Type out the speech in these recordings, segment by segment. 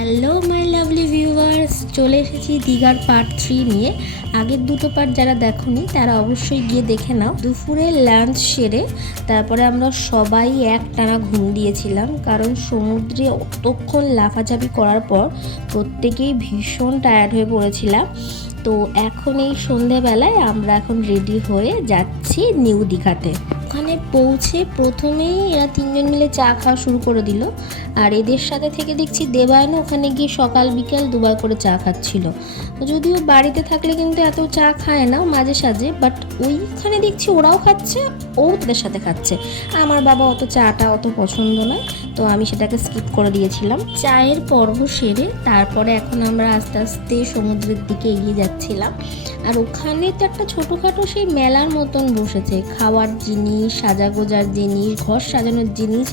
Hello my lovely viewers, চলে এসেছি দীঘার পার্ট 3 নিয়ে। আগের দুটো পার্ট যারা দেখোনি তারা অবশ্যই গিয়ে দেখে নাও। দুপুরে লাঞ্চ সেরে তারপরে আমরা সবাই একটানা ঘুম দিয়েছিলাম, কারণ সমুদ্রে অতক্ষণ লাফাঝাপি করার পর প্রত্যেকেই ভীষণ টায়ার্ড হয়ে পড়েছিলাম। তো এখন এই সন্ধেবেলায় আমরা এখন রেডি হয়ে যাচ্ছি নিউ দীঘাতে। ওখানে পৌঁছে প্রথমেই এরা তিনজন মিলে চা খাওয়া শুরু করে দিল, আর এদের সাথে থেকে দেখছি দেবায়ন ওখানে গিয়ে সকাল বিকাল দুবার করে চা খাচ্ছিল। যদিও বাড়িতে থাকলে কিন্তু এত চা খায় না, মাঝে সাঝে, বাট ওইখানে দেখছি ওরাও খাচ্ছে, ও ওদের সাথে খাচ্ছে। আমার বাবা অত চাটা অত পছন্দ নয়, তো আমি সেটাকে স্কিপ করে দিয়েছিলাম। চায়ের পর্ব সেরে তারপরে এখন আমরা আস্তে আস্তে সমুদ্রের দিকে এগিয়ে যাচ্ছিলাম। আর ওখানে তো একটা ছোটোখাটো সেই মেলার মতন বসেছে, খাওয়ার জিনিস, সাজাগোজার জিনিস, ঘর সাজানোর জিনিস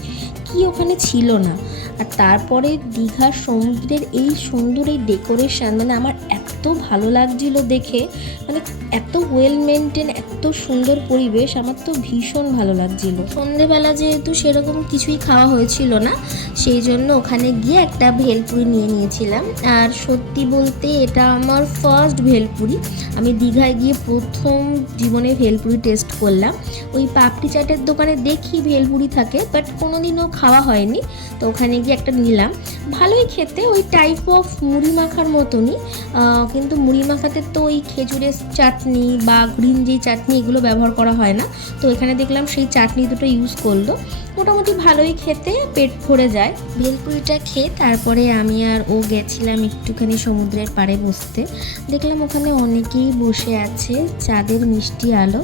কি ওখানে ছিল না। আর তারপরে দীঘার সমুদ্রের এই সুন্দর এই ডেকোরেশন, মানে আমার এত ভালো লাগছিল দেখে, মানে এত ওয়েল মেনটেন, এত সুন্দর পরিবেশ, আমার তো ভীষণ ভালো লাগছিল। সন্ধেবেলা যেহেতু সেরকম কিছুই খাওয়া হয়েছিল না, সেই জন্য ওখানে গিয়ে একটা ভেলপুরি নিয়ে নিয়েছিলাম। আর সত্যি বলতে এটা আমার ফার্স্ট ভেলপুরি। আমি দীঘায় গিয়ে প্রথম জীবনে ভেলপুরি টেস্ট করলাম। ওই পাপড়ি চাটের দোকানে দেখি ভেলপুরি থাকে, বাট কোনোদিনও খাওয়া হয়নি, তো ওখানে গিয়ে একটা নিলাম। ভালোই খেতে, ওই টাইপ অফ মুড়ি মাখার মতনই, কিন্তু মুড়ি মাখাতে তো ওই খেজুরের চাটনি বা গ্রিন যে চাটনি এগুলো ব্যবহার করা হয় না, তো এখানে দেখলাম সেই চাটনি দুটো ইউজ করলো। মোটামুটি ভালোই খেতে, পেট ভরে যায়। ভেলপুরিটা খেয়ে তারপরে আমি আর ও গেছিলাম একটুখানি সমুদ্রের পাড়ে বসতে। দেখলাম ওখানে অনেকেই বসে আছে, চাঁদের মিষ্টি আলো,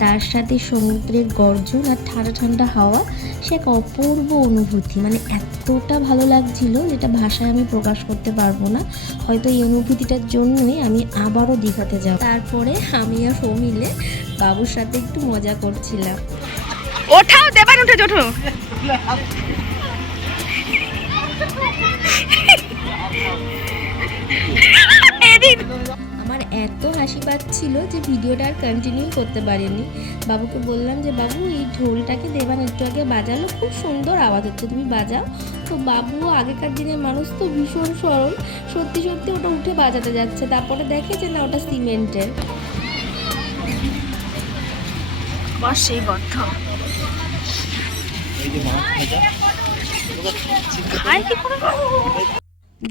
তার সাথে সমুদ্রের গর্জন আর ঠান্ডা ঠান্ডা হাওয়া, সে এক অপূর্ব অনুভূতি। মানে এতটা ভালো লাগছিল যেটা ভাষায় আমি প্রকাশ করতে পারবো না। হয়তো এই অনুভূতিটার জন্যই আমি আবারও দীঘাতে যাব। তারপরে আমি আর ও মিলে বাবুর সাথে একটু মজা করছিলাম। ওঠাও দেবান, উঠে ওঠো। আমার এত হাসি পাচ্ছিল যে ভিডিওটা আর কন্টিনিউ করতে পারিনি। বাবুকে বললাম যে বাবু এই ঢোলটাকে দেবান একটু আগে বাজালো, খুব সুন্দর আওয়াজ হচ্ছে, তুমি বাজাও। তো বাবুও আগেকার দিনের মানুষ তো ভীষণ সরল, সত্যি সত্যি ওটা উঠে বাজাতে যাচ্ছে। তারপরে দেখে যে না, ওটা সিমেন্টের। সেই গর্ত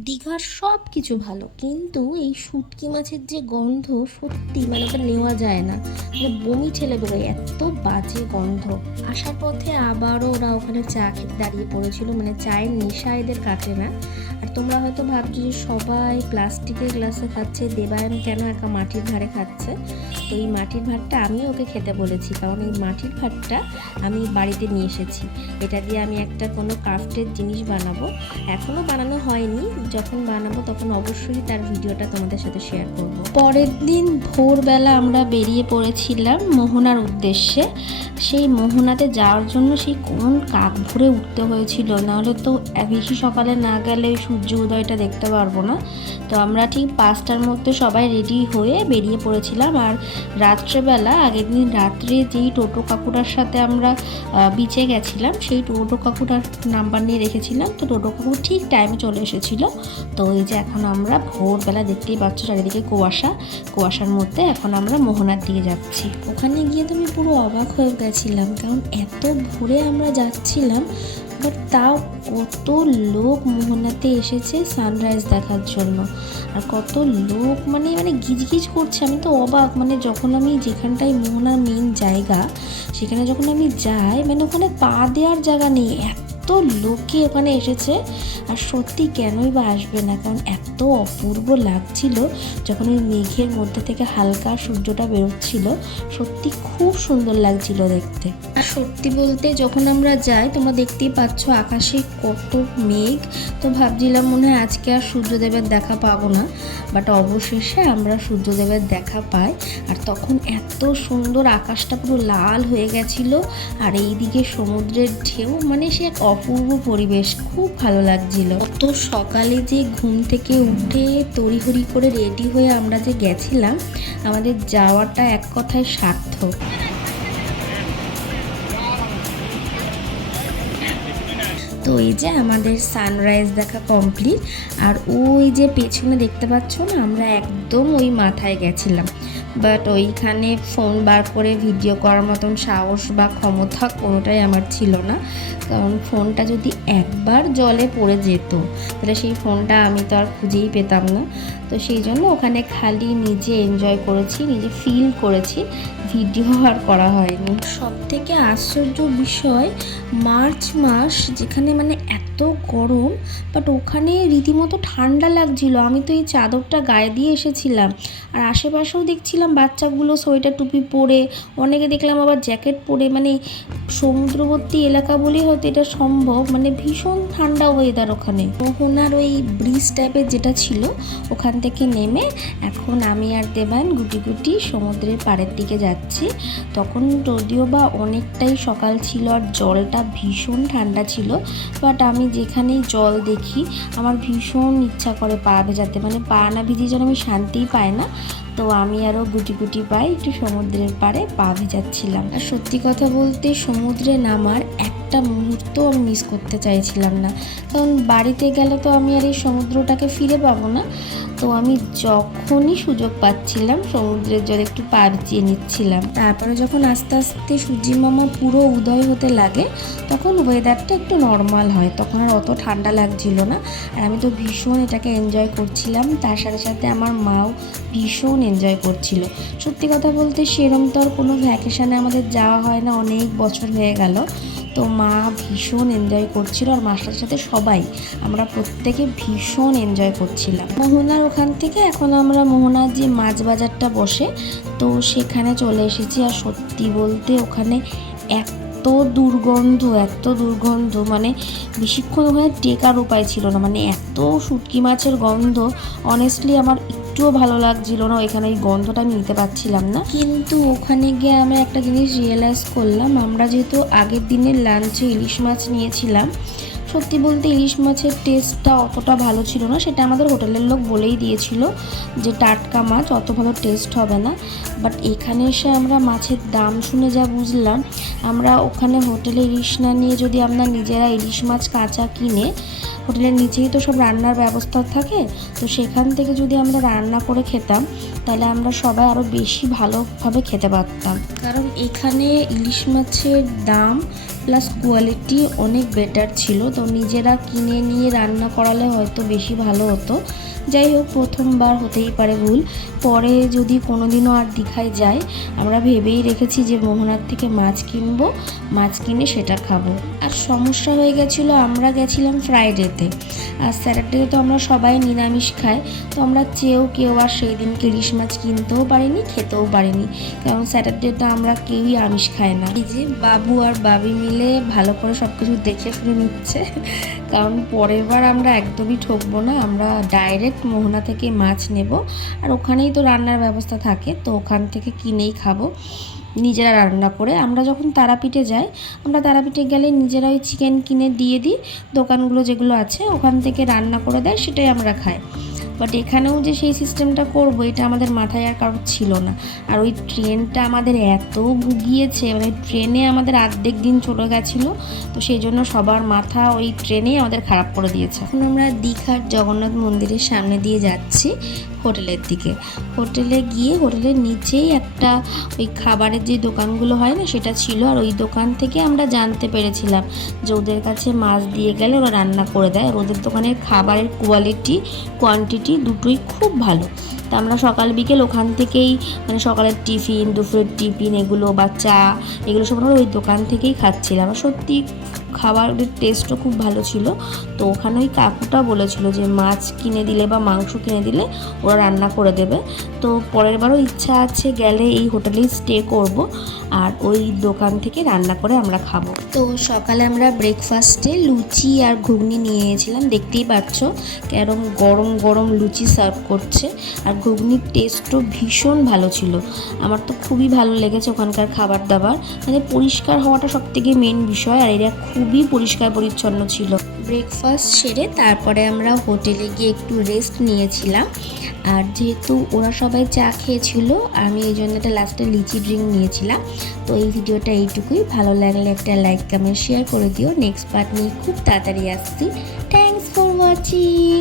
দীঘার সব কিছু ভালো, কিন্তু এই শুটকি মাছের যে গন্ধ, সত্যি মানে ওটা নেওয়া যায় না, মানে বমি ঠেলে বেরোয়, এত বাজে গন্ধ। আসার পথে আবারও ওরা ওখানে চা খেতে দাঁড়িয়ে পড়েছিল, মানে চায়ের নেশা এদের কাটে না। আর তোমরা হয়তো ভাবছো যে সবাই প্লাস্টিকের গ্লাসে খাচ্ছে, দেবায়ন কেন একা মাটির ভাঁড়ে খাচ্ছে। তো এই মাটির ভাঁড়টা আমি ওকে খেতে বলেছি, কারণ এই মাটির ভাঁড়টা আমি বাড়িতে নিয়ে এসেছি। এটা দিয়ে আমি একটা কোনো ক্রাফটের জিনিস বানাবো, এখনও বানানো হয়নি, যখন বানাবো তখন অবশ্যই তার ভিডিওটা তোমাদের সাথে শেয়ার করব। পরের দিন ভোরবেলা আমরা বেরিয়ে পড়েছিলাম মোহনার উদ্দেশ্যে। সেই মোহনাতে যাওয়ার জন্য সেই কোন কাক ভরে উঠতে হয়েছিল, নাহলে তো বেশি সকালে না গেলে সূর্য উদয়টা দেখতে পারবো না। তো আমরা ঠিক 5টার মধ্যে সবাই রেডি হয়ে বেরিয়ে পড়েছিলাম। আর রাত্রেবেলা, আগের দিন রাত্রে যেই টোটো কাকুটার সাথে আমরা বিচে গেছিলাম, সেই টোটো কাকুটার নাম্বার নিয়ে রেখেছিলাম, তো টোটো কাকু ঠিক টাইমে চলে এসেছিলো। তো এই যে এখন আমরা ভোরবেলা, দেখতেই পাচ্ছ চারিদিকে কুয়াশার মধ্যে এখন আমরা মোহনার দিকে যাচ্ছি। ওখানে গিয়ে তো আমি পুরো অবাক হয়ে গেছিলাম, কারণ এত ভোরে আমরা যাচ্ছিলাম, বাট তাও কত লোক মোহনাতে এসেছে সানরাইজ দেখার জন্য। আর কত লোক মানে গিজগিজ করছে, আমি তো অবাক। মানে যখন আমি যেখানটায় মোহনার মেন জায়গা, সেখানে যখন আমি যাই, মানে ওখানে পা দেওয়ার জায়গা নেই, এত লোকে ওখানে এসেছে। আর সত্যি কেনই বা আসবে না, কারণ এত অপূর্ব লাগছিল যখন ওই মেঘের মধ্যে থেকে হালকা সূর্যটা বেরোচ্ছিল, সত্যি খুব সুন্দর লাগছিল দেখতে। আর সত্যি বলতে যখন আমরা যাই, তোমরা দেখতেই পাচ্ছ আকাশে কত মেঘ, তো ভাবছিলাম মনে হয় আজকে আর সূর্যদেবের দেখা পাবো না, বাট অবশেষে আমরা সূর্যদেবের দেখা পাই। আর তখন এত সুন্দর আকাশটা পুরো লাল হয়ে গেছিলো, আর এইদিকে সমুদ্রের ঢেউ, মানে সে এক অপূর্ব পরিবেশ, খুব ভালো লাগছিল। অত সকালে যে ঘুম থেকে উঠে তড়িঘড়ি করে রেডি হয়ে আমরা যে গেছিলাম, আমাদের যাওয়াটা এক কথায় সার্থক। তো এই যে আমাদের সানরাইজ দেখা কমপ্লিট। আর ওই যে পেছনে দেখতে পাচ্ছ না, আমরা একদম ওই মাথায় গেছিলাম, বাট ওইখানে ফোন বার করে ভিডিও করার মতন সাহস বা ক্ষমতা কোনোটাই আমার ছিল না। কারণ ফোনটা যদি একবার জলে পড়ে যেত তাহলে সেই ফোনটা আমি তো আর খুঁজেই পেতাম না। তো সেই জন্য ওখানে খালি নিজে এনজয় করেছি, নিজে ফিল করেছি, ভিডিও আর করা হয়নি। সব থেকে আশ্চর্য বিষয়, মার্চ মাস যেখানে মানে এত গরম, বাট ওখানে রীতিমতো ঠান্ডা লাগছিল। আমি তো এই চাদরটা গায়ে দিয়ে এসেছিলাম, আর আশেপাশেও দেখছিলাম বাচ্চাগুলো সোয়েটার টুপি পরে, অনেকে দেখলাম আবার জ্যাকেট পরে। মানে সমুদ্রবর্তী এলাকা বলেই হয়তো এটা সম্ভব, মানে ভীষণ ঠান্ডা ওয়েদার ওখানে। মোহনার ওই ব্রিজ টাইপের যেটা ছিল ওখান থেকে নেমে এখন আমি আর দেবান গুটি গুটি সমুদ্রের পাড়ের দিকে যাচ্ছি। তখন যদিও বা অনেকটাই সকাল ছিল আর জলটা ভীষণ ঠান্ডা ছিল, বাট আমি যেখানেই জল দেখি আমার ভীষণ ইচ্ছা করে পা ভেজাতে, মানে পা না ভিজিয়ে যেন আমি শান্তিই পাই না। তো আমি আরও গুটি গুটি পাই একটু সমুদ্রের পাড়ে পা ভেজাচ্ছিলাম। আর সত্যি কথা বলতে সমুদ্রে নামার একটা মুহূর্ত আমি মিস করতে চাইছিলাম না, কারণ বাড়িতে গেলে তো আমি আর এই সমুদ্রটাকে ফিরে পাবো না। তো আমি যখনই সুযোগ পাচ্ছিলাম সমুদ্রের জলে একটু পা ভিজিয়ে নিচ্ছিলাম। তারপরে যখন আস্তে আস্তে সূর্যি মামা পুরো উদয় হতে লাগে তখন ওয়েদারটা একটু নর্মাল হয়, তখন আর অত ঠান্ডা লাগছিল না। আর আমি তো ভীষণ এটাকে এনজয় করছিলাম, তার সাথে সাথে আমার মাও ভীষণ এনজয় করছিল। সত্যি কথা বলতে সেরম তো আর কোনো ভ্যাকেশানে আমাদের যাওয়া হয় না, অনেক বছর হয়ে গেল। তো মা ভীষণ এনজয় করছিল, আর মাস্টার সাথে সবাই আমরা প্রত্যেকে ভীষণ এনজয় করছিলাম। মোহনার ওখান থেকে এখন আমরা মোহনার যে মাছ বাজারটা বসে তো সেখানে চলে এসেছি। আর সত্যি বলতে ওখানে এত দুর্গন্ধ, মানে বেশিক্ষণ ওখানে টেকার উপায় ছিল না, মানে এত শুটকি মাছের গন্ধ। অনেস্টলি আমার একটুও ভালো লাগছিল না, এখানে এই গন্ধটা আমি নিতে পারছিলাম না। কিন্তু ওখানে গিয়ে আমরা একটা জিনিস রিয়েলাইজ করলাম, আমরা যেহেতু আগের দিনের লাঞ্চে ইলিশ মাছ নিয়েছিলাম, সত্যি বলতে ইলিশ মাছের টেস্টটা অতটা ভালো ছিল না। সেটা আমাদের হোটেলের লোক বলেই দিয়েছিল যে টাটকা মাছ অত ভালো টেস্ট হবে না। বাট এখানে এসে আমরা মাছের দাম শুনে যা বুঝলাম, আমরা ওখানে হোটেলে ইলিশ না নিয়ে যদি আমরা নিজেরা ইলিশ মাছ কাঁচা কিনে, হোটেলের নিচেই তো সব রান্নার ব্যবস্থা থাকে, তো সেখান থেকে যদি আমরা রান্না করে খেতাম তাহলে আমরা সবাই আরও বেশি ভালোভাবে খেতে পারতাম। কারণ এখানে ইলিশ মাছের দাম প্লাস কোয়ালিটি অনেক বেটার ছিল। তো নিজেরা কিনে নিয়ে রান্না করালে হয়তো বেশি ভালো হতো। যাই হোক, প্রথমবার হতেই পারে ভুল, পরে যদি কোনো দিনও আর দীঘায় যাই আমরা ভেবেই রেখেছি যে মোহনার থেকে মাছ কিনবো, মাছ কিনে সেটা খাবো। আর সমস্যা হয়ে গেছিলো, আমরা গেছিলাম ফ্রাইডেতে, আর স্যাটারডেতে তো আমরা সবাই নিরামিষ খাই। তো আমরা কেউ আর সেই দিনকে ইলিশ মাছ কিনতেও পারিনি, খেতেও পারিনি, কারণ স্যাটারডেটা আমরা কেউই আমিষ খাই না। এই যে বাবু আর বাবি মিলে ভালো করে সব কিছু দেখে শুনে নিচ্ছে, কারণ পরের বার আমরা একদমই ঠকবো না। আমরা ডাইরেক্ট মোহনা থেকে মাছ নেব, আর ওখানেই তো রান্নার ব্যবস্থা থাকে, তো ওখান থেকে কিনেই খাবো নিজেরা রান্না করে। আমরা যখন তারাপীঠে যাই, আমরা তারাপীঠে গেলে নিজেরা ওই চিকেন কিনে দিয়ে দিই, দোকানগুলো যেগুলো আছে ওখান থেকে রান্না করে দেয়, সেটাই আমরা খাই। বাট এখানেও যে সেই সিস্টেমটা করবো এটা আমাদের মাথায় আর কারোর ছিল না। আর ওই ট্রেনটা আমাদের এত ভুগিয়েছে, মানে ট্রেনে আমাদের অর্ধেক দিন চলে গেছিলো, তো সেই জন্য সবার মাথা ওই ট্রেনেই আমাদের খারাপ করে দিয়েছে। এখন আমরা দীঘার জগন্নাথ মন্দিরের সামনে দিয়ে যাচ্ছি হোটেলের দিকে। হোটেলে গিয়ে হোটেলের নিচেই একটা ওই খাবারের যে দোকানগুলো হয় না সেটা ছিল, আর ওই দোকান থেকে আমরা জানতে পেরেছিলাম যে ওদের কাছে মাছ দিয়ে গেলে ওরা রান্না করে দেয়, আর ওদের দোকানের খাবারের কোয়ালিটি কোয়ান্টিটি দুটোই খুব ভালো। তা আমরা সকাল বিকেল ওখান থেকেই, মানে সকালের টিফিন, দুপুরের টিফিন এগুলো বা চা এগুলো সব আমরা ওই দোকান থেকেই খাচ্ছিলাম। আর সত্যি খাবারের টেস্টও খুব ভালো ছিল। তো ওখানে ওই কাকুটা বলেছিল যে মাছ কিনে দিলে বা মাংস কিনে দিলে ওরা রান্না করে দেবে। তো পরের বারও ইচ্ছা আছে গেলে এই হোটেলেই স্টে করব, আর ওই দোকান থেকে রান্না করে আমরা খাবো। তো সকালে আমরা ব্রেকফাস্টে লুচি আর ঘুগনি নিয়ে গিয়েছিলাম, দেখতেই পাচ্ছ কেরম গরম গরম লুচি সার্ভ করছে, আর ঘুগনির টেস্টও ভীষণ ভালো ছিল। আমার তো খুবই ভালো লেগেছে ওখানকার খাবার দাবার, মানে পরিষ্কার হওয়াটা সবথেকে মেন বিষয়, আর এরা খুব খুবই পরিষ্কার পরিচ্ছন্ন ছিল। ব্রেকফাস্ট সেরে তারপরে আমরা হোটেলে গিয়ে একটু রেস্ট নিয়েছিলাম। আর যেহেতু ওরা সবাই চা খেয়েছিল, আমি এই জন্য একটা লাস্টে লিচি ড্রিঙ্ক নিয়েছিলাম। তো এই ভিডিওটা এইটুকুই। ভালো লাগলে একটা লাইক কমেন্ট শেয়ার করে দিও। নেক্সট পার্ট নিয়ে খুব তাড়াতাড়ি আসছি। Thanks for watching.